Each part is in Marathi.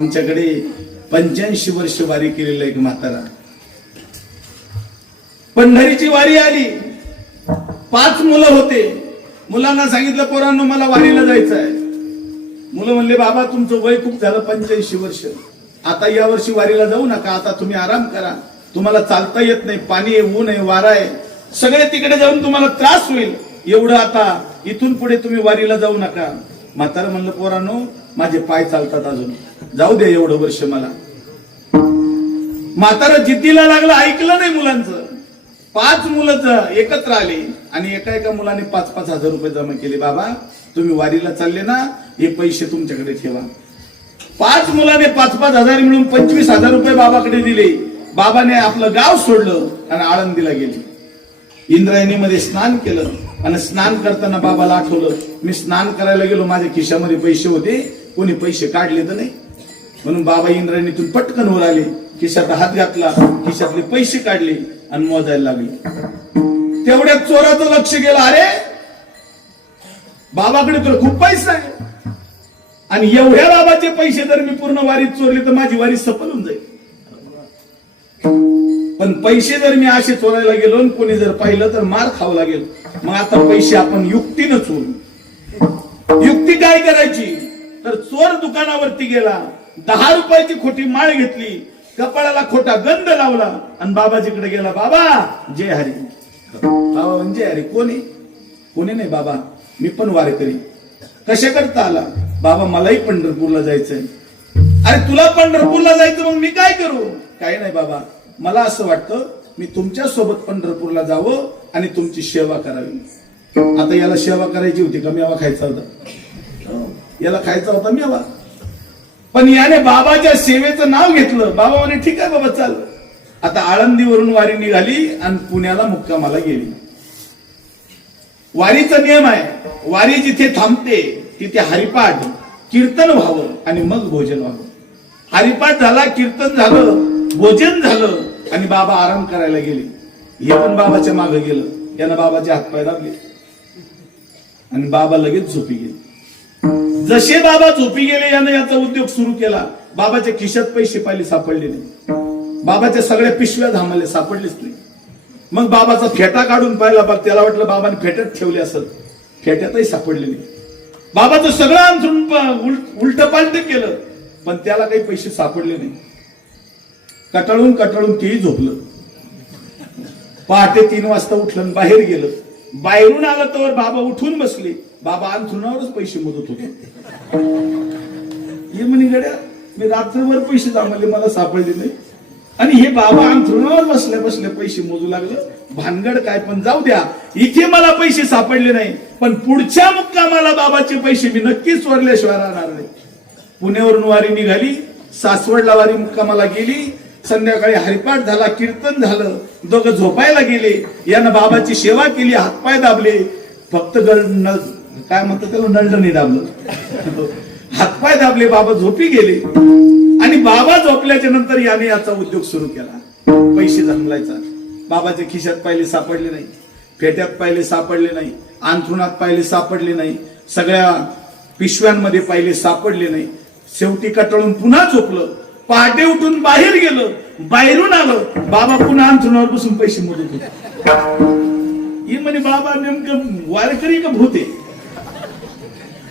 आमच्याकडे पंच्याऐंशी वर्ष वारी केलेलं एक म्हातारा. पंढरीची वारी आली. पाच मुलं होते. मुलांना सांगितलं पोरांनो मला वारीला जायचं आहे मुलं म्हणले बाबा तुमचं वय खूप झालं पंच्याऐंशी वर्ष. आता या वर्षी वारीला जाऊ नका. आता तुम्ही आराम करा. तुम्हाला चालता येत नाही. पाणी आहे ऊन आहे वारा आहे. सगळे तिकडे जाऊन तुम्हाला त्रास होईल. एवढं आता इथून पुढे तुम्ही वारीला जाऊ नका. म्हातारं म्हणलं पोरांनो माझे पाय चालतात अजून. जाऊ दे एवढं वर्ष मला. म्हातारं जिद्दीला लागलं ऐकलं नाही मुलांचं. पाच मुलं एकत्र आली आणि एका एका मुलाने पाच पाच हजार रुपये जमा केले. बाबा तुम्ही वारीला चालले ना हे पैसे तुमच्याकडे ठेवा. पाच मुलाने पाच पाच हजार मिळून पंचवीस हजार रुपये बाबाकडे दिले. बाबाने आपलं गाव सोडलं आणि आळंदीला गेले. इंद्रायणीमध्ये स्नान केलं. आणि स्नान करताना बाबाला आठवलं मी स्नान करायला गेलो माझ्या खिशामध्ये पैसे होते कोणी पैसे काढले तर नाही. म्हणून बाबा इंद्रायणीतून पटकन वर आले खिशात हात घातला खिशातले पैसे काढले आणि मोजायला लागले. तेवढ्या चोराचं लक्ष गेलं अरे बाबाकडे तर खूप पैसा आहे. आणि एवढ्या बाबाचे पैसे जर मी पूर्ण वारीत चोरले तर माझी वारी सफल होऊन जाईल. पण पैसे जर मी असे चोरायला गेलो आणि कोणी जर पाहिलं तर मार खावं लागेल. मग आता पैसे आपण युक्तीनं चोरू. युक्ती काय करायची? तर चोर दुकानावरती गेला दहा रुपयाची खोटी माळ घेतली कपाळाला खोटा गंध लावला आणि बाबाजीकडे गेला बाबा जय हरी. बाबा म्हणजे हरी. कोणी? कोणी नाही बाबा मी पण वारकरी. कशा करता आला? बाबा मलाही पंढरपूरला जायचंय. अरे तुला पंढरपूरला जायचं मग मी काय करू? काय नाही बाबा. मला असं वाटतं मी तुमच्यासोबत पंढरपूरला जावं आणि तुमची सेवा करावी. आता याला सेवा करायची होती का? मेवा खायचा होता. याला खायचा होता मेवा. पण याने बाबाच्या सेवेचं नाव घेतलं. बाबा म्हणे ठीक आहे बाबा चाल. आता आळंदीवरून वारी निघाली आणि पुण्याला मुक्कामाला गेली. वारीचा नियम आहे वारी जिथे थांबते तिथे हरिपाठ कीर्तन व्हावं आणि मग भोजन व्हावं. हरिपाठ झाला कीर्तन झालं भोजन झालं आणि बाबा आराम करायला गेले. हे पण बाबाच्या मागे गेलं. यानं बाबाचे हातपाय दाबले. आणि बाबा लगेच झोपी गेले. जसे बाबा झोपी गेले यानं याचा उद्योग सुरू केला. बाबाच्या खिशात पैसे पाहिले सापडले नाही. बाबाच्या सगळ्या पिशव्या धामले सापडलेच नाही. मग बाबाचा फेटा काढून पाहिला बघ त्याला वाटलं बाबाने फेट्यात ठेवले असत फेट्यातही सापडले नाही. बाबाचं सगळं अंथरून उलट पालट केलं. पण त्याला काही पैसे सापडले नाही. कटाळून कटाळून तेही झोपलं. पहाटे तीन वाजता उठलं बाहेर गेलं. बाहेरून आलं तर बाबा उठून बसले. बाबा अंथरुणावरच पैसे मोजत होते. हे म्हणे गड्या मी रात्रभर पैसे जमवले मला सापडले नाही. आणि हे बाबा अंथरुणावर बसल्या बसल्या पैसे मोजू लागलं. भानगड काय पण जाऊ द्या इथे मला पैसे सापडले नाही. पण पुढच्या मुक्कामाला बाबाचे पैसे मी नक्कीच वरल्याशिवाय राहणार नाही. पुण्यावरून वारी निघाली. सासवडला वारी मुक्कामाला गेली. संध्याकाळी हरिपाठ झाला कीर्तन झालं दोघं झोपायला गेले. यानं बाबाची सेवा केली हातपाय दाबले. फक्त गळ नळ काय म्हणतात त्याला? नळलं दाबलं. हातपाय दाबले बाबा झोपी गेले. आणि बाबा झोपल्याच्या नंतर याने याचा उद्योग सुरू केला. पैसे जमलायचा. बाबाच्या खिशात पाहिले सापडले नाही. फेट्यात पाहिले सापडले नाही. अंथरुणात पाहिले सापडले नाही. सगळ्या पिशव्यांमध्ये पाहिले सापडले नाही. शेवटी कटाळून पुन्हा झोपलं. पहाटे उठून बाहेर गेलो बाहेरून आलं. बाबा पुन्हा अंथरुणावर बसून पैसे मोजत होते. ही म्हणे बाबा नेमकं वारकरी का भूते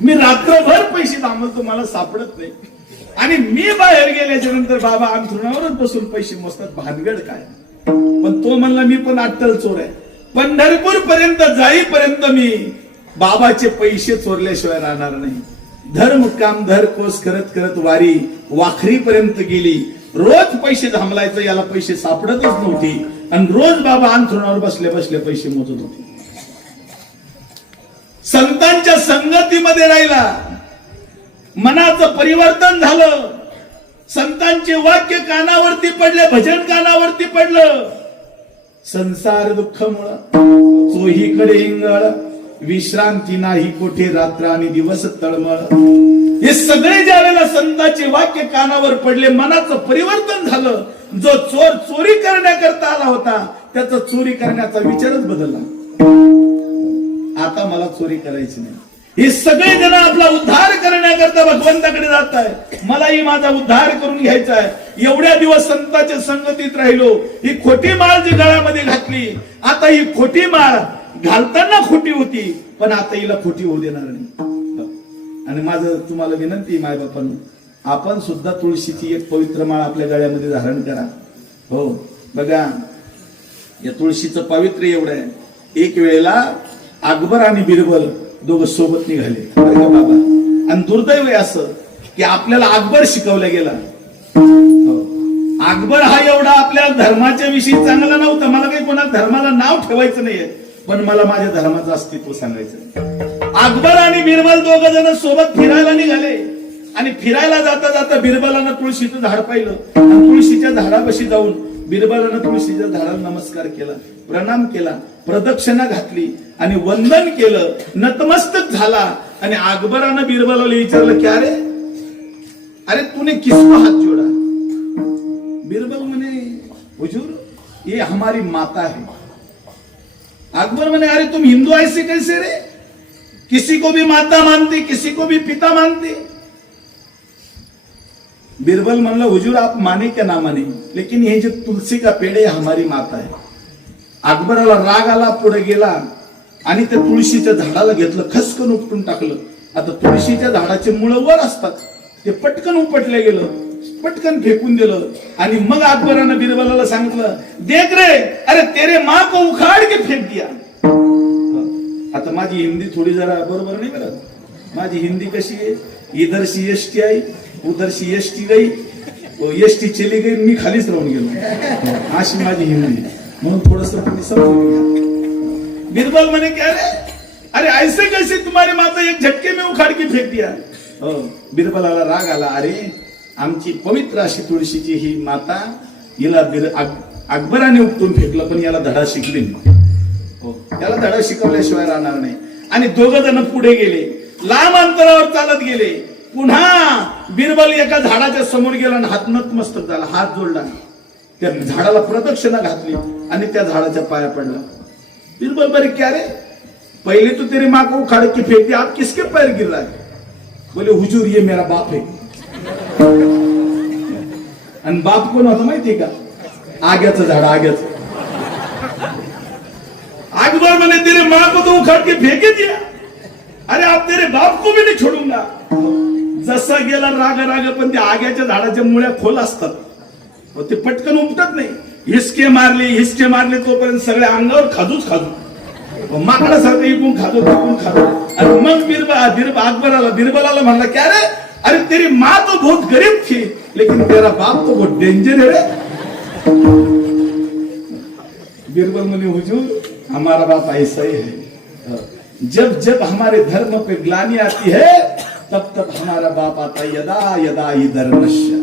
मी रात्रभर पैसे थांबवतो मला सापडत नाही. आणि मी बाहेर गेल्याच्यानंतर बाबा अंथरुणावरच बसून पैसे मोजतात भानगड काय? पण तो म्हणला मी पण अट्टल चोर आहे. पंढरपूर पर्यंत जाईपर्यंत मी बाबाचे पैसे चोरल्याशिवाय राहणार नाही. धर्म काम धर कोस करत करत वारी वाखरीपर्यंत गेली. रोज पैसे थांबलायचं याला पैसे सापडतच नव्हती. आणि रोज बाबा अंथरुणावर बसले बसले पैसे मोजत होते. संतांच्या संगतीमध्ये राहिला. मनाचं परिवर्तन झालं. संतांचे वाक्य कानावरती पडले भजन कानावरती पडलं. संसार दुःखमुळं चोहीकडे इंगळ विश्रांती नाही कोठे रात्र आणि दिवस तळमळ. हे सगळे ज्या वेळेला संतांचे वाक्य कानावर पडले मनाचं परिवर्तन झालं जो चोर चोरी करण्याकरता आला होता त्याचा चोरी करण्याचा विचारच बदलला. आता मला चोरी करायची नाही. हे सगळे जण आपला उद्धार करण्याकरता भगवंताकडे जात आहे मलाही माझा उद्धार करून घ्यायचा आहे. एवढ्या दिवस संतांच्या संगतीत राहिलो ही खोटी माळ जी गळ्यामध्ये घातली आता ही खोटी माळ घालताना खोटी होती पण आता हिला खोटी होऊ देणार नाही. आणि माझं तुम्हाला विनंती माय बापांनो आपण सुद्धा तुळशीची एक पवित्र माळ आपल्या गळ्यामध्ये धारण करा. हो बघा या तुळशीचं पावित्र्य एवढं आहे. एक वेळेला अकबर आणि बिरबल दोघं सोबत निघाले. बाबा? आणि दुर्दैव आहे असं की आपल्याला अकबर शिकवला गेला. हो. अकबर हा एवढा आपल्या धर्माच्या विषयी चांगला नव्हता. मला काही कोणाला धर्माला नाव ठेवायचं नाहीये. पण मला माझ्या धर्माचं अस्तित्व सांगायचं अकबर आणि बिरबल दोघ जण सोबत फिरायला निघाले. आणि फिरायला जाता जाता बिरबलानं तुळशीचं झाड पाहिलं. तुळशीच्या झाडापाशी जाऊन बिरबलानं तुळशीच्या झाडाला नमस्कार केला प्रणाम केला प्रदक्षिणा घातली आणि वंदन केलं. नतमस्तक झाला. आणि अकबरानं बिरबलाला विचारलं की अरे अरे तुने किसको हात जोड़ा? बिरबल म्हणे हुजूर ये हमारी माता है। अकबर म्हणे अरे तुम हिंदू ऐसे कैसे रे? किसी को भी माता मानते किसी को भी पिता मानते. बिरबल म्हणलं हुजूर आप माने क्या ना माने? लेकिन ये जो तुलसी का पेड़ है हमारी माता है. अकबराला राग आला पुढे गेला आणि त्या तुळशीच्या झाडाला घेतलं खसकन उपटून टाकलं. आता तुळशीच्या झाडाचे मुळं वर असतात. ते पटकन उपटलं गेलं. पटकन फेकून दिलं. आणि मग अकबरानं बिरबलाला सांगितलं देख रे अरे तेरे माँ को उखाड़ के फेक दिया. आता माझी हिंदी थोडी जरा बरोबर नाही करत. माझी हिंदी कशी आहे? इधरशी एसटी आई उधरशी एसटी गई एसटी चली गई मी खालीच राहून गेलो. अशी माझी हिंदी. म्हणून थोडस बिरबल म्हणे की अरे अरे ऐसे कैसे तुम्हारे माता एक झटके में उखाडके फेक दिया? हो बिरबलाला राग आला अरे आमची पवित्र अशी तुळशीची ही माता हिला अकबराने उपटून फेकलं पण याला धडा शिकली हो. त्याला धडा शिकवल्याशिवाय राहणार नाही. आणि दोघ जण पुढे गेले. लांब अंतरावर चालत गेले. पुन्हा बिरबल एका झाडाच्या समोर गेला आणि हात नतमस्तक झाला. हात जोडला त्या झाडाला प्रदक्षिणा घातली आणि त्या झाडाच्या पाया पडला. बिरबल बरे क्या रे पहले तो तेरी माँ को उखाड़ के फेंक दिया आप किसके पैर गिर रहा है बोले हुजूर ये मेरा बाप है. आणि बाप कोण होता माहितीये का? आग्याच झाड आग्याचं. अकबर मैंने तेरे माँ को तो उखाड़ के फेंके दिया. अरे आप तेरे बाप को भी नहीं छोडूंगा. जसा गेला राग राग पण त्या आग्याच्या झाडाच्या मुळ्या खोल असतात. व ते पटकन उपटत नाही. हिसके मारले हिसके मारले तोपर्यंत सगळ्या अंगावर खाजूच खाजू. माकडासारखं इकून खातो तिकून खातो आणि मग बिरबा बिरबा अकबराला बिरबलाला म्हणला क्या रे? अरे तेरी माँ तो बहुत गरीब थी, लेकिन तेरा बाप तो बहुत डेंजर है बिरबल मुनि, हुजूर, हमारा बाप ऐसा ही है। जब जब हमारे धर्म पे ग्लानी आती है, तब तब हमारा बाप आता यदा यदा ही धर्मस्य।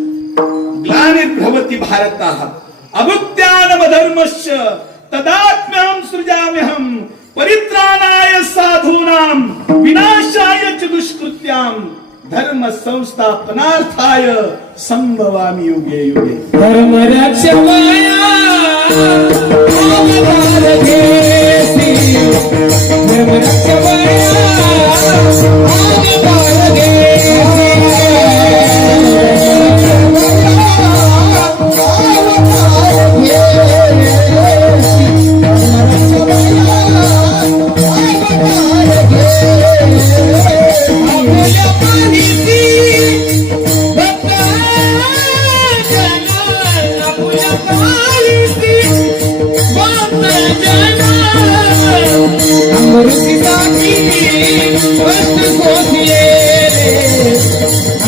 ग्लानिर्भवति भारतः। अभुत्यानव धर्मस्य। तदात्म्यहं सृजाम्यहं। परित्राणाय साधूनां। विनाशाय च दुष्कृत्यां। धर्म संस्थापनार्थाय संभवामी युगे युगे। धर्म रक्षमाया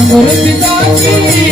धर्म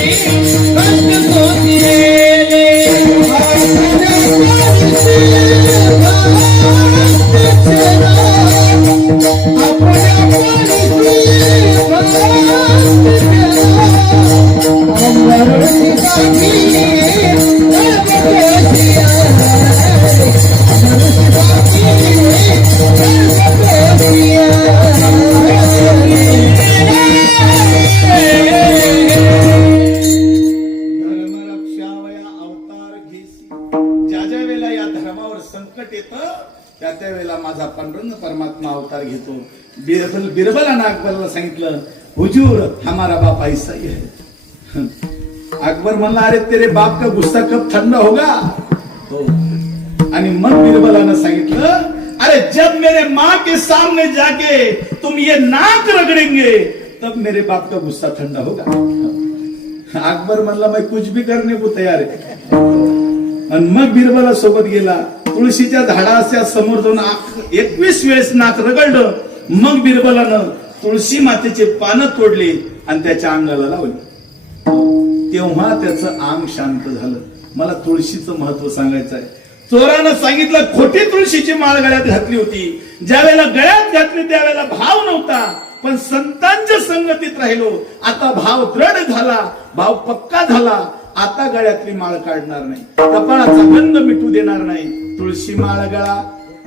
सांगितलं हुजूर हमारा बाप ऐसा ही है. अकबर म्हणला अरे तेरे बाप का गुस्सा कब थंड होगा? हो आणि मन बिरबलानं सांगितलं अरे जब मेरे माँ के सामने जाके तुम ये नाक रगड़ेंगे तब मेरे बाप का गुस्सा ठंडा होगा. अकबर म्हणला मैं कुछ भी करने को तयार आहे आणि मग बिरबला सोबत गेला. तुळशीच्या झाडाच्या समोर जाऊन एकवीस वेळेस नाक रगडलं. मग बिरबलानं तुळशी मातेचे पानं तोडली आणि त्याच्या अंगाला लावली. तेव्हा त्याचं अंग शांत झालं. मला तुळशीचं महत्त्व सांगायचं आहे. चोरानं सांगितलं खोटी तुळशीची माळ गळ्यात घातली होती. ज्या वेळेला गळ्यात घातली त्यावेळेला भाव नव्हता. पण संतांच्या संगतीत राहिलो. आता भाव दृढ झाला भाव पक्का झाला. आता गळ्यातली माळ काढणार नाही. कपाळाचा गंध मिटू देणार नाही. तुळशी माळ गळा.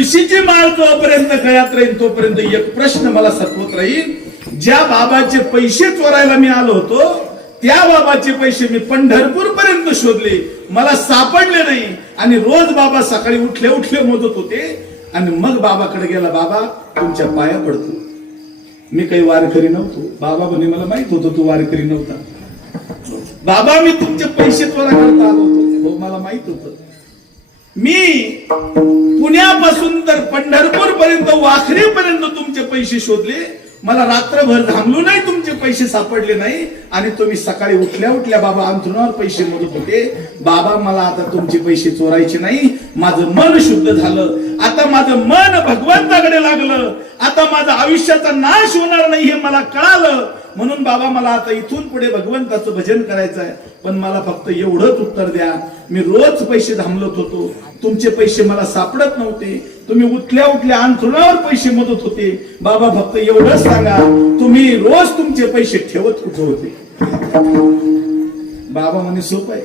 तुळशीची माळ जोपर्यंत गळ्यात राहील तोपर्यंत एक प्रश्न मला सतवत राहील ज्या बाबाचे पैसे चोरायला मी आलो होतो त्या बाबाचे पैसे मी पंढरपूर पर्यंत शोधले. मला सापडले नाही. आणि रोज बाबा सकाळी उठले उठले मोजत होते. आणि मग बाबाकडे गेला बाबा तुमच्या पाया पडतो. मी काही वारकरी नव्हतो. बाबा म्हणे मला माहीत होतं तू वारकरी नव्हता. बाबा मी तुमचे पैसे चोरा करता आलो होतो. हो, मला माहीत होतं. मी पुण्यापासून तर पंढरपूर पर्यंत वाखरी पर्यंत तुमचे पैसे शोधले. मला रात्रभर थांबलो नाही तुमचे पैसे सापडले नाही. आणि तुम्ही सकाळी उठल्या उठल्या बाबा अंथरुणावर पैसे मोजत होते. बाबा मला आता तुमचे पैसे चोरायचे नाही. माझं मन शुद्ध झालं. आता माझं मन भगवंताकडे लागलं. आता माझा आयुष्याचा नाश होणार नाही हे मला कळालं. म्हणून बाबा मला आता इथून पुढे भगवंताचं भजन करायचं आहे पण मला फक्त एवढंच उत्तर द्या. मी रोज पैसे धामलत होतो. तुमचे पैसे मला सापडत नव्हते. तुम्ही उठल्या उठल्या अंथरुणावर पैसे मदत होते. बाबा फक्त एवढंच सांगा तुम्ही रोज तुमचे पैसे ठेवत कुठे होते. बाबा म्हणे सोप आहे.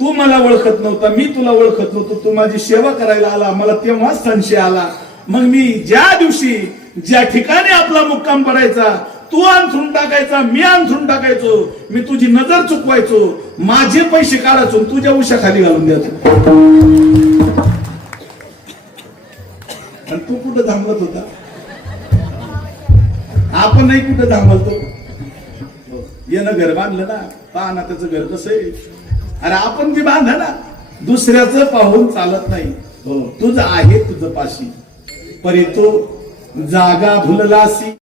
तू मला ओळखत नव्हता मी तुला ओळखत नव्हतो. तू माझी सेवा करायला आला मला तेव्हाच संशय आला. मग मी ज्या दिवशी ज्या ठिकाणी आपला मुक्काम पडायचा तू अंथरून टाकायचा मी अंथरून टाकायचो. मी तुझी नजर चुकवायचो. माझे पैसे काढायचो तुझ्या उशा खाली घालून द्यायचो. आणि तू कुठं थांबत होता? आपण नाही कुठं थांबलतो येणं घर बांधलं ना पहा ना त्याचं घर कसं आहे? अरे आपण ते बांधा ना. दुसऱ्याचं पाहून चालत नाही. हो तुझं आहे तुझं पाशी. परी तो जागा भुललासी.